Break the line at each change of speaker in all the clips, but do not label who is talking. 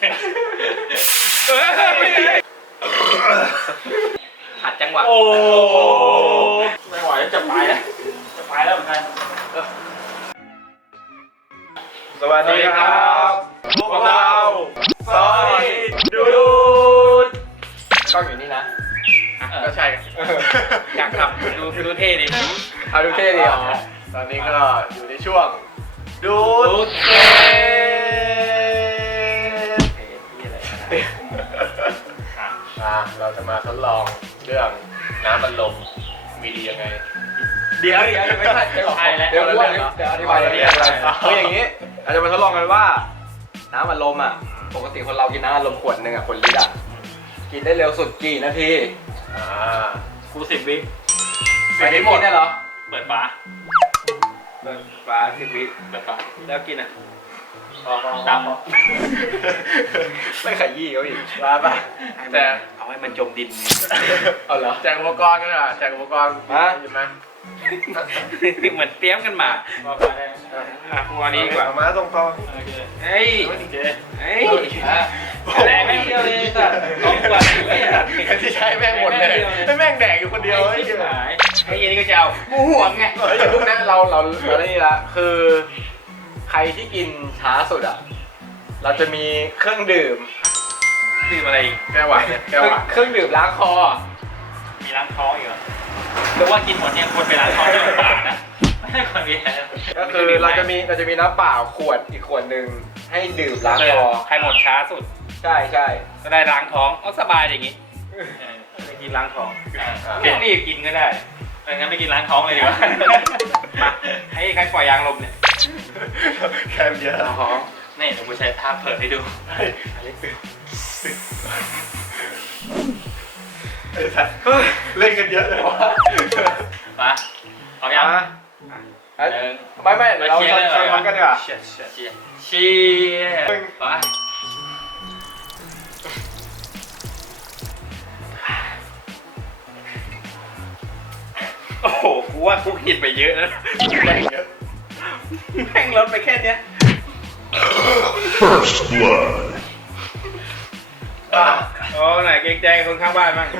ขัดจังหวะ
โอ้ไม่ไหวจะไปแล้วเหมือนกัน
สวัสดีครับพวกเราซอยดูดกล้องอยู่นี่นะก็ใช่
อยากทำดูเท่ดิ
เอาดูเท่ดีตอนนี้ก็อยู่ในช่วงดูดเกมเราจะมาทดลองเรื่องน้ำบัลลมมีดียังไง
เดี๋ยวไม่ใช่จะหลอก
เดี๋ยวอธิบายเรื่องอะไรคืออย่างนี้เราจะมาทดลองกันว่าน้ำอัดลมอ่ะปกติคนเรากินน้ำอัดลมขวดหนึ่งอ่ะคนลิตรอ่ะกินได้เร็วสุดกี่นาที
กู10 วิ
ไปได้หมดได้เหรอ
เปิดฝา10 วิเปิดฝาแล้วกินอ่ะตาม
ไม่ขยี้เขาอีกว่าป่ะ
แต่เอาให้มันจมดิน
เอาเหรอแจกอุปกรณ์กันอ่ะแจกอุปกรณ์เห็นไหม
เหมือนเตรียมกันมาพวกนี้ดีกว่า
มาตรงต่อ
เฮ้ยแรงไม่เดียวเลยสัตว์ต้องกว่า
ที่ใช้แม่งหมดเลยให้แม่งแดกอยู่คนเดียวไอ้
ยันนี่ก็จะเอาหมูหัวไง
อย่าพูดนะเรานี่ละคือใครที่กินช้าสุดอ่ะเราจะมีเครื่องดื่ม
อะไร
แก้วหวานเนี่ยแก้วหวานเครื่องดื่มล้างคอ
มีล้างท้องอยู่หรือว่ากินหมดเนี่ยคนไปล้างท้องด้วยปากนะไม่ให้คนมี
ก็คือเราจะมีน้ำเปล่าขวดอีกขวดหนึ่งให้ดื่มล้างคอ
ใครหมดช้าสุด
ใช่
ก็ได้ล้างท้องสบายอย่างงี้ไม่กินล้างท้องไม่รีบกินก็ได้งั้นไม่กินล้างท้องเลยดีกว่ามาให้ใครปล่อยยางลมเนี่ย
แค่เยอะท้อง
นี่เดี๋ยวกูใช้ท่าเปิดให้ดู
เล่นกันเยอะเลยวะ
มาเอายัง
ไม่เราชนกันดีกว่า
เชียไปโอ้โหกูว่ากูผิดไปเยอะนะแม่งลดไปแค่เนี้ย
First blood
โอ้ไหนเกรงใจคนข้างบ้านบ้าง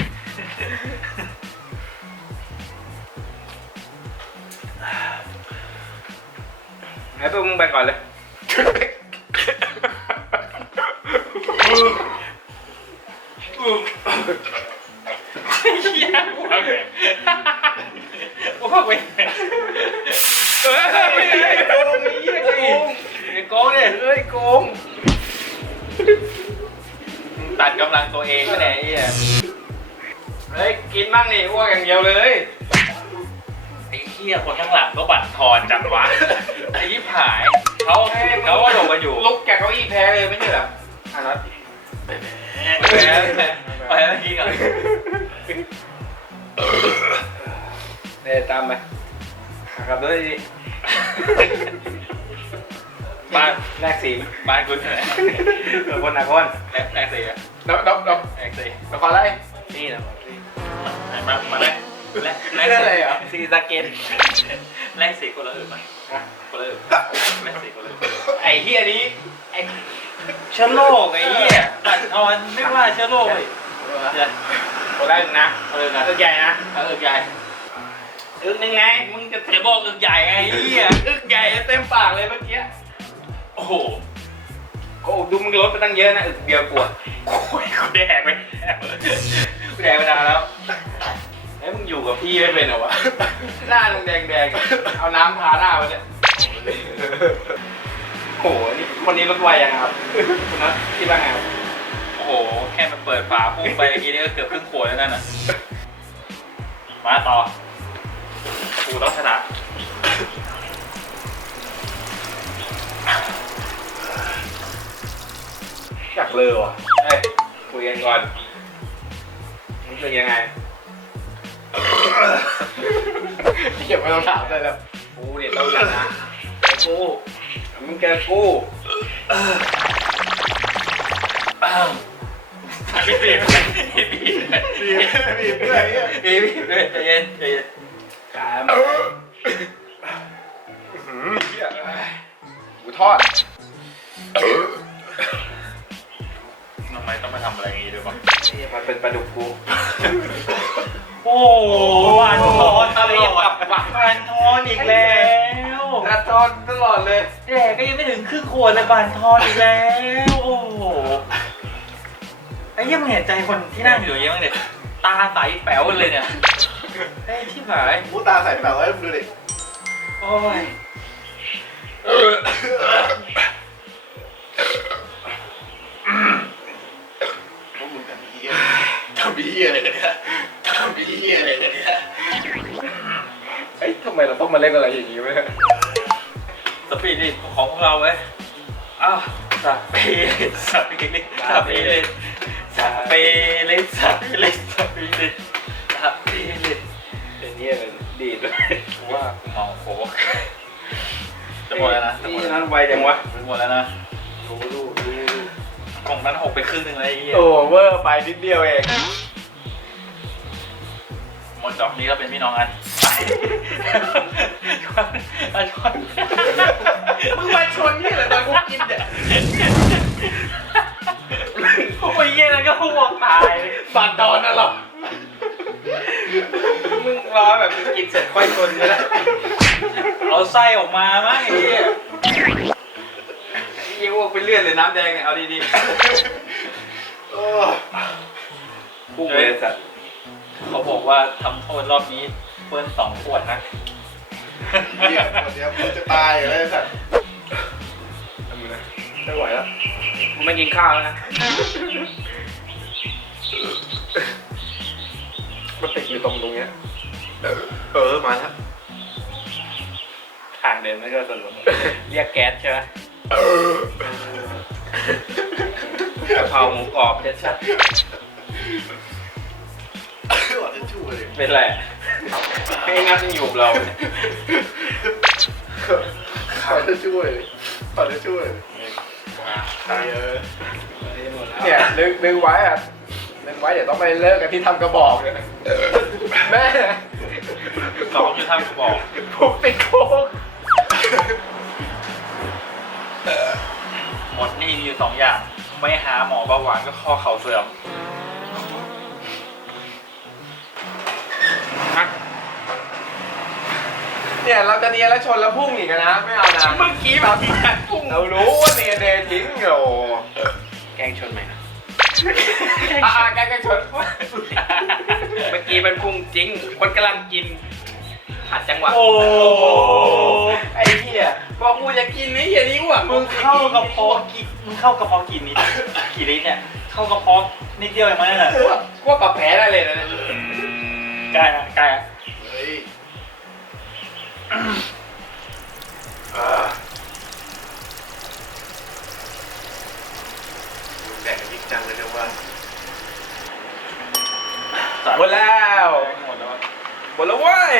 ให้ตัวมึงไปก่อนเลยโอ้โหไปโกงเนี่ยโกงตัดกำลังตัวเองไม่แน่กินบ้างนี่อ้วกอย่างเดียวเลยไอ้เหี้ยคนข้างหลังก็บั่นทอนจังวะไอ้ยี่ผายเขาก็หลงกันอยู่ลุกจากเก้าอี้แพ้เลยไม่ใช่เหรอนัดไปแล้วทีก่อนเนี่ยตามไปขับด้วยดิบ้านแรกสีบ้านคุณไหนคนหนักคนแรกสีอะ
แรกสีแล้วขออะไร
นี่นะมาได้แรก
อะไรเหรอ
สีสเก็ตแรกสีคนละอื่นไหมคนละอื่นแรกสีคนละอื่นไอ้เหี้ยนี้ไอ้เชื้อโรคไอ้เหี้ยบั่นทอนไม่ว่าเชื้อโรคเลยคนละอื่นนะอึกใหญ่นะอึกใหญ่อึกนึงไงมึงจะบอกอึกใหญ่ไงเหี้ยอึกใหญ่เต็มปากเลยเมื่อกี้โอ้โหดูมึงลดไปตั้งเยอะนะอึกเดียวปวดโอ้ยกูแดกไปนานแล้วมึงอยู่กับพี่ไม่เป็นเหรอวะหน้ามึงแดงเอาน้ำทาหน้าไปเนี่ยโอ้โหนี่คนนี้รถไวยังครับคุณนัทคิดว่าไงโอ้โหแค่มาเปิดฝาพุ่งไปเมื่อกี้นี่ก็เกือบครึ่งขวดแล้วนั่นน่ะมาต่อกูต้องชนะ
อยากเลยว่ะ
คุยกันก่อนมึงเป็นยังไง
เก็บไว้ต้องถามได้แล้ว
กูเนี่ยต้องชนะกูมึงเจอกูบีบด้วยใจเย็นกาม
หมูทอด
ทำอะไรอย่างงี้ด้วยป่ะ
นี่มันเป็นปลาดุกกู
โอ้หวานทอนอะไรกับหวานทอนอีกแล้ว
กระทอนตลอดเลย
แดกก็ยังไม่ถึงครึ่งขวดเลยหวานทอนอีกแล้วโอ้โหไอ้เหี้ยังเห็นใจคนที่นั่งอยู่อย่างเงี้ยมั้งเด็ตาใสแป๋วเลยเนี่ยไอ้ที่หาย
พูดตาใส่แบบว่าดูดิ
โอ้ย
พวกมึงทำเหี้ยอะไรกันเนี่ยทำเหี้ยอะไรกันเนี่ย
เอ้ยทำไมเราต้องมาเล่นอะไรอย่างนี้วะเนี่ย
สปีดของพวกเราเว้ยอ้าวสปีดสปีดสปีดสปีดสปีดสปีดสปีด
เป็นเนี้ยเลยดีดเลย
กูว่ากูเมาโค้กจะหมดแล้วนะ
นี่นั้นไวจังวะ
หมดแล้วนะ
ดู
ของนั้นหกไปครึ่งหนึ่งเลยไอ้เหี้ย
โอ้เวอร์ไปนิดเดียวเอง
หมดจอกนี้ก็เป็นพี่น้องกันไปชน
มึงมาชนนี่เหรอตอนกูกินเนี่ย
โอ้ยเหี้ยแล้วก็ห่วงตาย
บาดตอนน่ะหรอมึงรอแบบมึงกินเสร็จค่อยชนเลยละ
เอาไส้ออกมามั้งไอ้เหี้ย
ยี่อ้วกเป็นเลือดเลยน้ำแดงเนี่ยเอาดี
โอ้
ๆพุ่งเลยสัตว์
เขาบอกว่าทำโทษรอบนี้เปิ้ล2 ขวดนะ
เหี้ยคนเนี้ยมึงจะตายอะไรสัตว์
ทำไงไม่ไหวแล้วกูไม่กินข้าวแล้วนะมันติดอยู่ตรงเนี้ยมาแล้ว
ทางเดินไม่ก็สนุกเรียกแก๊สใช่ไหมกะเพราหมูกรอบชัด
หวัดจะช่วยเลย
ๆเป็นไรให้งัดยังอยู่กับเราเนี่ย
หวัดจะช่วยหวัดจะช่วยเยอะ
เนี่ยนึกไว้อะนึกไว้เดี๋ยวต้องไปเลิกกันที่ทำกระบอกเลยแม่
น้องอยู่ทางบอก
ผมติดโค้ง
หมดหนี่มีอยู่2 อย่าง ไม่หาหมอเบาหวานก็ข้อเข่าเสื่อม
เนี่ยเราจะเนียนแล้วชนแล้วพุ่งอีกนะไม่เอานะ
เมื่อกี้แบบมีการพุ่ง
เรารู้ว่าเนียนเดทิ้งโอ้
แกล้งชนไหมนะ
แกล้งชน
เมื่อกี้มันพุ่งจริง คนกำลังกินขัดจังหวะ
โอ้
ไอ้เหี้ยบอกกูจะกินนี่อย่านี้ว่ะ
มึงเข้ากระเพาะกี่นิดกี่ลิตรเนี่ย เข้ากระเพาะนิดเดียวเองมั้งเนี่ย
กูว่าปรับแผลได้เลยนะ
ใกล้อะใกล้อะ
เฮ้ยแดกจริงจังเลยนะว่า
หมดแล้ว
หมดแล้วอะ
หมดแล้วเว้ย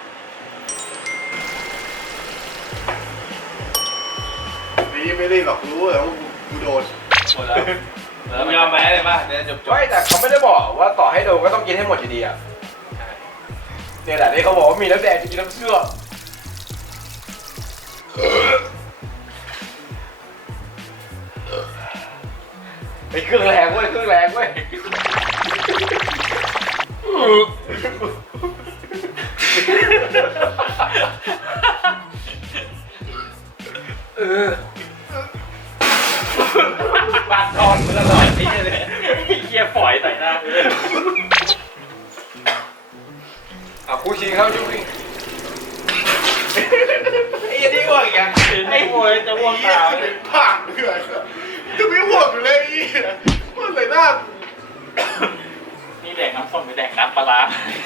นี่ไม่ได้หรอกรู้แต่ว่ากูโดน
หมดแล้ว
มึงยอมแพ้เลยป่ะเดี๋ยวจบไม่แต่เขาไม่ได้บอกว่าต่อให้โดนก็ต้องกินให้หมดอยู่ดีอ่ะเนี่ยแหละที่เขาบอกว่ามีน้ำแดงจะกินน้ำเชื่อมไอ้เครื่องแรงเว้ยเครื่องแรงเว้ย
บาดทอนมันอร่อยนี่เลยเหี้ยฝอยใส่หน้า
คู่ชิงเข้าจุ๊บดิไอ้ยันนี่อ้วกอีกอ่ะ
ไอ้โวยจะว่วงตา
เป็นผักเหนื่อยจะไม่ห่วงอยู่เลยอีมันเลยหน้า
นี่แดกน้ำส้มหรือแดกน้ำปลาร้า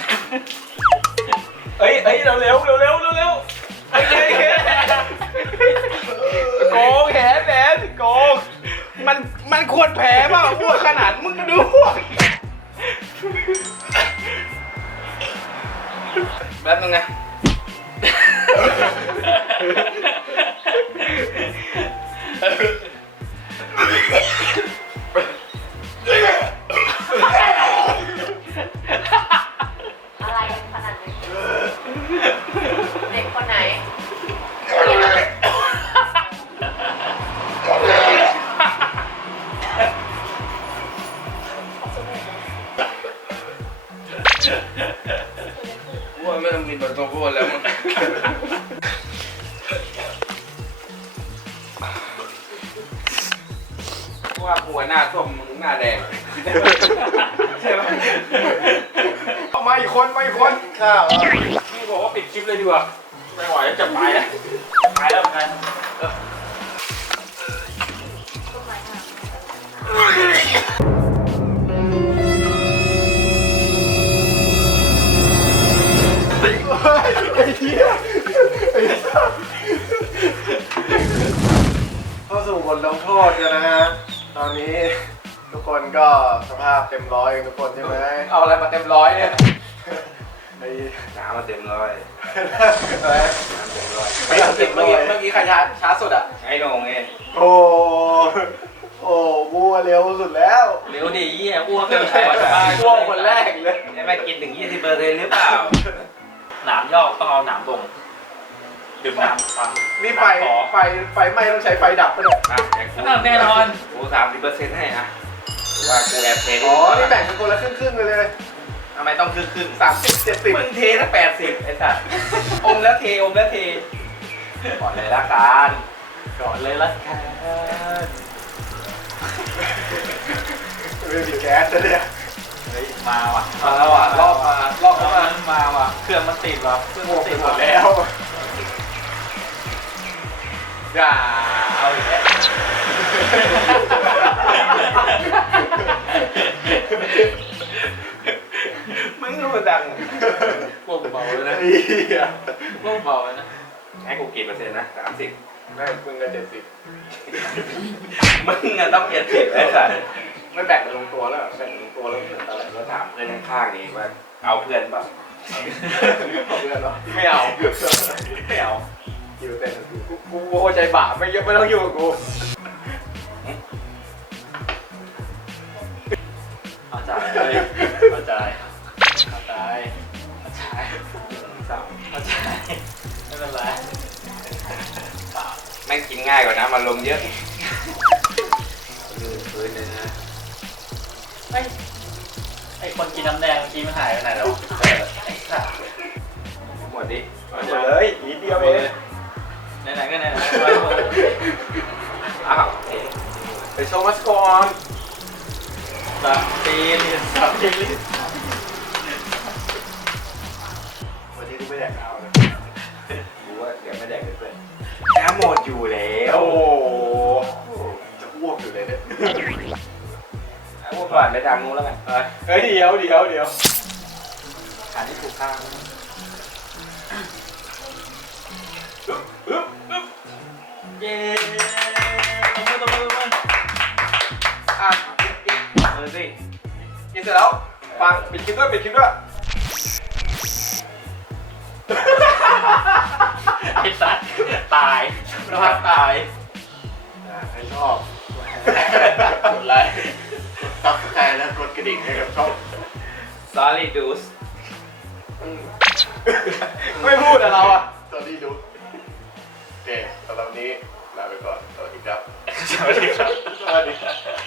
เอ้ยเร็วเโกงแขนโกงมันควรแพ้เปล่าอ้วกขนาดมึงดูอ้วก
แป๊บนึงนะ
อะไรกันขนาดนี้เด็กคนไหน
ว่ากูหน้าส้มมึงหน้าแดงใช่ไหม
เอามาอีกคนมาอีกคน
ข้าวอ่ะ
พี่บอกว่าปิดคลิปเลยดีกว่าไม่ไหวแล้วจะไปแล้วไปแล้วกัน
ต้นไม้ค่ะ
ไอ้เหี้ยเข้าสู่บทลงโทษกันนะฮะตอนนี้ทุกคนก็สภาพเต็มร้อยกันทุกคนใช่ไหม
เอาอะไรมาเต็มร้อยเนี่ย
ไอ้
หนามาเต็มร้อย
อะไร
เมื่อกี้ใครช้าสุดอ่ะ
ไอ้โหน่งเอง
โอ้โอ้บัวเร็วสุดแล้ว
เร็วดิเหี้ยอ้วกเลย
อ้วกคนแรกเลย
ได้มากินถึง20%หรือเปล่า
หนามยอกต้องเอาหนามลงดื่มน้ำฟัง
นี่ไฟไหม้ต้องใช้ไฟดับปะเนี่ย
อ่ะอย่างกู
แน่นอน
กู30%ให้อ่ะหรือว่ากูแอบเท
อ๋อนี่แบ่งเป็นคนละครึ่งๆเลย
ทำไมต้องครึ่ง
30-70
มึงเทละ80ไอ้สัสอมแล้วเทอมแล้วเทก่อนเลยละกัน
ก่อนเลยละกัน
ไม่มีแก๊สเลยเนี่ย
เฮ้ยมาว่ะ
มาแล้วอ่ะรอบเข้ามา
มาว่ะเครื่องมันติดว่ะเครื่อง
หม
มัน
ดไป
ติด
หม
ว่ะ
ดแล้ว
อย่าเอาอีกแล้ว
มึงรู้จัง
พวกเบาเลยนะ
ไอ้เหี้ย
พวกเบาเลยนะ
ให้กูกี่เปอร์เซ็นต์นะ30
แม่งมึงกัน70
มึงอะต้อง70ไอ้สัส
ไม่แบ่งกันลงตัวแล้วแบ่งกันลงตัวแล้วไม่เหมือนอะไร
เราถามเพื่อนข้างๆนี่ว่าเอาเพื่อนเปล่า
เอาเพื่อนเหรอ
ไม่เอา
ไม่เอา
กี่เปอร์เซ็นต์
กูโคตรใจบาปไม่เยอะไม่ต้องอยู่กับกู
เข้าใจเลยเข้าใจเข้าใจเข้าใจ
สาม
เข้าใจไม่เป็นไร
แม่งกินง่ายกว่าน้ำมันลมเยอะพื้นเลยนะ
ไอคนกินน้ำแดงเมื่อกี้มันหายไปไหนแล้วไอ้สัส
หมดดิ
หมดเลยนิดเดียวเอง
ไหนๆก็ไหน
อ้าวเอ๊ะ
ไปโชว์มัสก่อน
ๆสับตีนสับตีน
วันนี้กูไม่แดกข้าวเลย
กูว่าเดี๋ยวไม่แดกเลยเพื่อนน้ำหมดอยู่แล้ว
โอ้โห
จะอ้วกอยู่เลยเนี่ย
เอาพวกก่อนไปทางนู้นแล้วกัน
เฮ้ยเดี๋ยว
ขาที่ถูกข้าง
เย้ตบมือ
อ่ะ
มือสิ
กินเสร็จแล้วฟังปิดคลิปด้วย
ไอ้สัสตายรอดตาย
ใครชอบกดไลค์กดซับสไครต์และกดกระดิ่งให้กับช่อง
ซอรี่ดูส
ไม่พูดอะเราอะ
สวัสดีดูโอเคสำหรับวันนี้ลาไปก่อนสวัสดีครับ
สวัสดีครับ
สวัสดีครับ